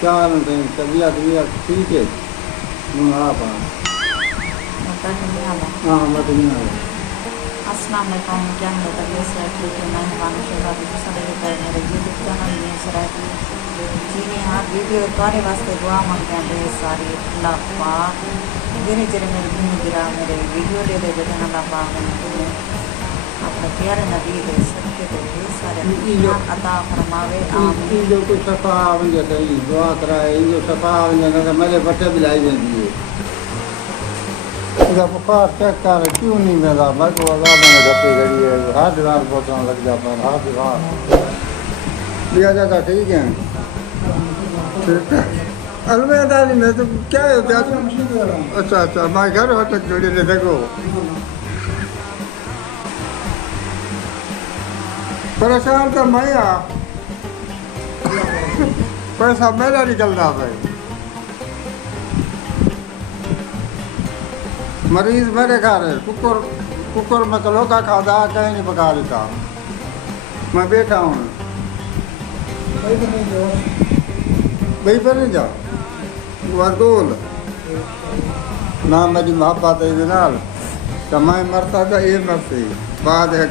क्या हाल है? तबीयत तबीयत ठीक है? आप हाँ मत नहीं आ रहा। अस्सलाम वालेकुम, क्या है तबीयत से ठीक है? मैं हिमानी शहजादी पसंद है मेरे यूट्यूब चैनल में सराहती जी ने हाँ वीडियो तुम्हारे वास्ते दुआ मांगते हैं ढेर सारी। अल्लाह पाक धीरे धीरे मेरे दिन गिरा मेरे वीडियो ले दे बेटे अल्लाह पाक ने अपने प्यारे नबी दे सबके तो ढेर सारे अता फरमावे आमीन। जो कोई सफ़ा वञे सही दुआ कराए जो सफ़ा वञे न त मेरे बट बि लाई वेंदी है। इसका बुखार चेक कर क्यों नहीं मिला? मैं को आजाद में घटे घड़ी है हाथ दीवार पहुँचने लग जाता है हाथ दीवार लिया जाता ठीक है। अलविदा नहीं मैं तो क्या होता है? अच्छा अच्छा मैं घर हो तक जोड़ी ले देखो परेशान तो मैं आ पैसा मेरा निकलता भाई मरीज मेरे घर है कुकुर कुकुर मकलों का खादा कहीं नहीं पका देता। मैं बैठा हूँ भाई पर नहीं जाओ वरदोल ना मेरी मोहब्बत है नाल तो मैं मरता था ये मरती बाद एक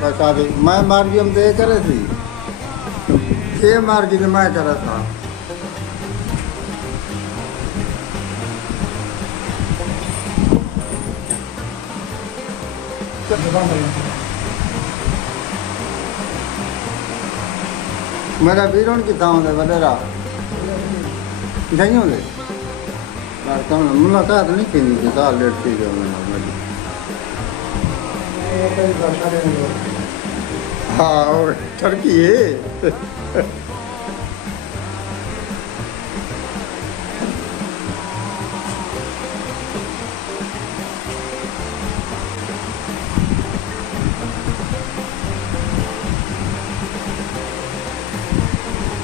बचा दी मैं मार भी हम दे करे थी ये मार की तो मैं करा था। मेरा वीरों की था वडेरा नहीं होते मुलाकात नहीं की साल लेट थी जो मैंने हाँ और टर्की है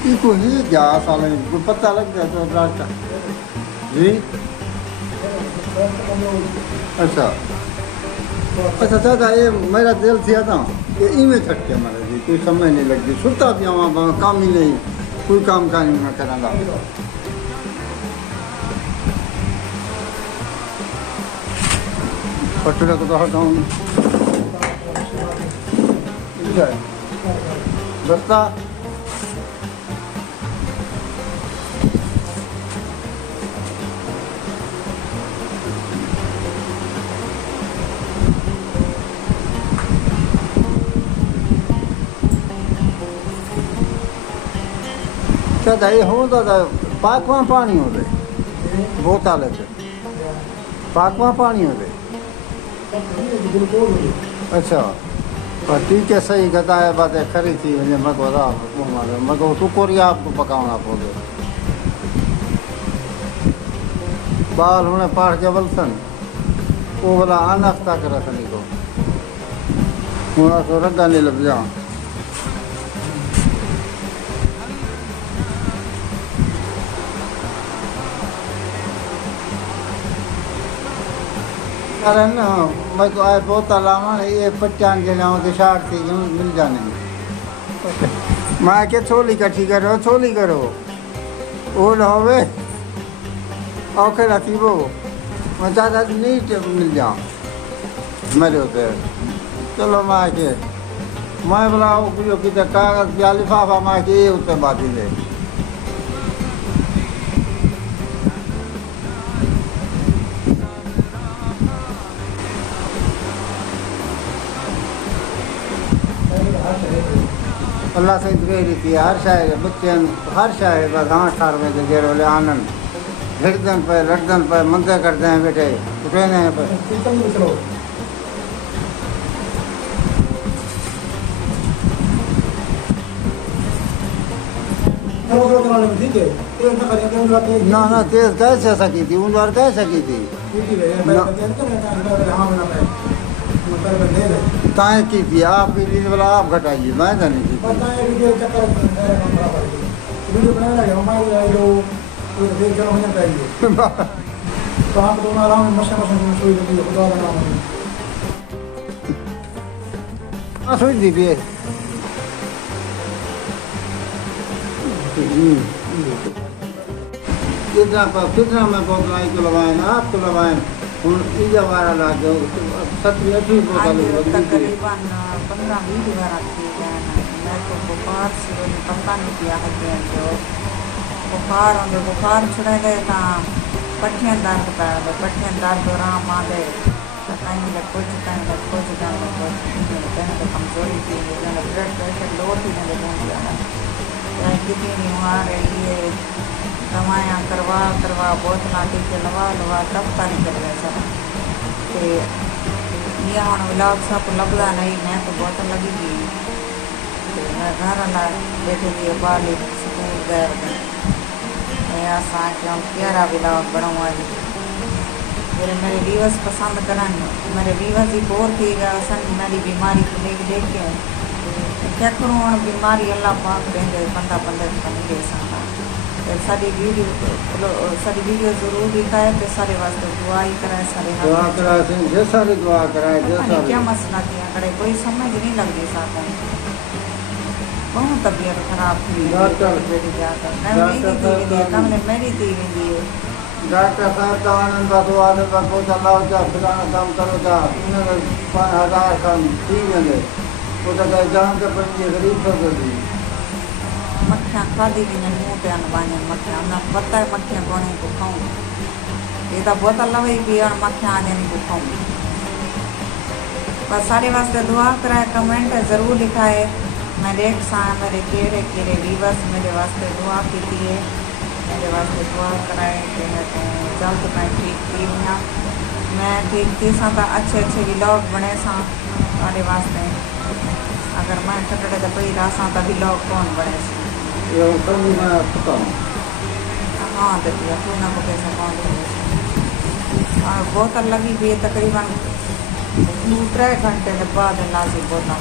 इसको ही क्या साल को पता लग गया तो रास्ता जी अच्छा अच्छा चाचा ये मेरा दिल थिया था ये इमें छट के मारे जी कोई समय नहीं लगती सुता पिया वहाँ काम ही नहीं कोई काम का नहीं मैं करा पटना को तो हटाऊँ दस्ता चाचा ये हो तो पाकवा पानी हो रहे बोतल पाकवा पानी हो रहे अच्छा और ठीक है सही कहता है बात है खरी थी मुझे मको टुकोरी आपको पकाना पौधे बाल होने पाठ के बलसन वो बोला अनाख्ता करा सनी को वहाँ को रद्दा नहीं लग जा अरे ना मैं तो आए बहुत अलावा ये 50 के जाऊँ तो 60 थी मिल जाने मैं के छोली इकट्ठी करो छोली करो वो होवे औखे रखी वो मैं चाहता नहीं मिल जाऊँ मेरे होते चलो मैं के मैं बोला वो कि कागज या लिफाफा मैं के ये उत्ते बाती ले अल्लाह से दुआ थी हर शायर बच्चे हर शायर बस 8 में के जेर वाले आनंद हिरदन पे लड़दन पे मंदे करते हैं बेटे उठेने पे ना ना तेज कैसे सकी थी उन बार कैसे की थी ताए की थी आप भी दिन वाला आप घटाइए मैं तो नहीं की सोच दी भी कितना मैं बोतल को लगाए ना आपको लगाए हूँ ईजा वारा ला दो 7-8 बोतल आज लगी थी तकरीबन 15-20 बार थी गए मैं तो बुखार से पता नहीं किया है कि जो बुखार होंगे बुखार छुड़े गए तो पट्टियाँ दर्द पै गए पट्टियाँ दर्द आराम आ गए कहीं लग कुछ कमजोरी थी ब्लड प्रेशर लो थी मेरे बहुत ज़्यादा कितनी नहीं आ रही है दवाइयाँ करवा बोतल टीके लवा तब तारी कर गए सर तो ये हम इलाज सब लगता नहीं मैं तो बोतल लगी गई तो मैं घर वाला बैठे थे बाल स्कूल गए ऐसा कि हम प्यारा ब्लॉग बनाऊँ फिर मेरे व्यूअर्स पसंद करन मेरे व्यूअर्स ही बोर थी गए मेरी बीमारी को देख के क्या करूँ हम बीमारी अल्लाह पाक देंगे बंदा बंदे को नहीं दे सकता फिर सारी वीडियो जरूर दिखाए तो सारे वास्ते दुआ ही कराए सारे दुआ कराए जैसा भी दुआ कराए जैसा क्या मसला किया करे कोई समझ नहीं लगती साथ बहुत तबीयत खराब थी मेरी थी वेंदी डॉक्टर साहब तव्हां दुआ दे को चलाओ जा फलाना काम करो जा 5000 कम थी वेंदे वो तो जान के पंहिंजी गरीब थो करी मक्खियाँ खाधी थी मुँह पे अनबाने मक्खियाँ न पता है मक्खियाँ कौन को खाऊँ ये तो बोतल लवे भी और मक्खियाँ आ जाने को खाऊँ बस सारे वास्ते दुआ कराए कमेंट ज़रूर लिखाए मैं देख सा मेरे केरे व्यूअर्स मेरे वास्ते दुआ की है मेरे वास्ते दुआ कराए कि मैं तो जल्द मैं ठीक थी हूँ मैं ठीक थी सा तो अच्छे व्लॉग बने सा सारे वास्ते अगर मैं कटड़े तो पई रहा सा तो व्लॉग कौन बने सी ये सब मैं पता हाँ देखिए तू ना को कैसा कौन और बोतल लगी भी है तकरीबन 2-3 घंटे के बाद लाजी बोतल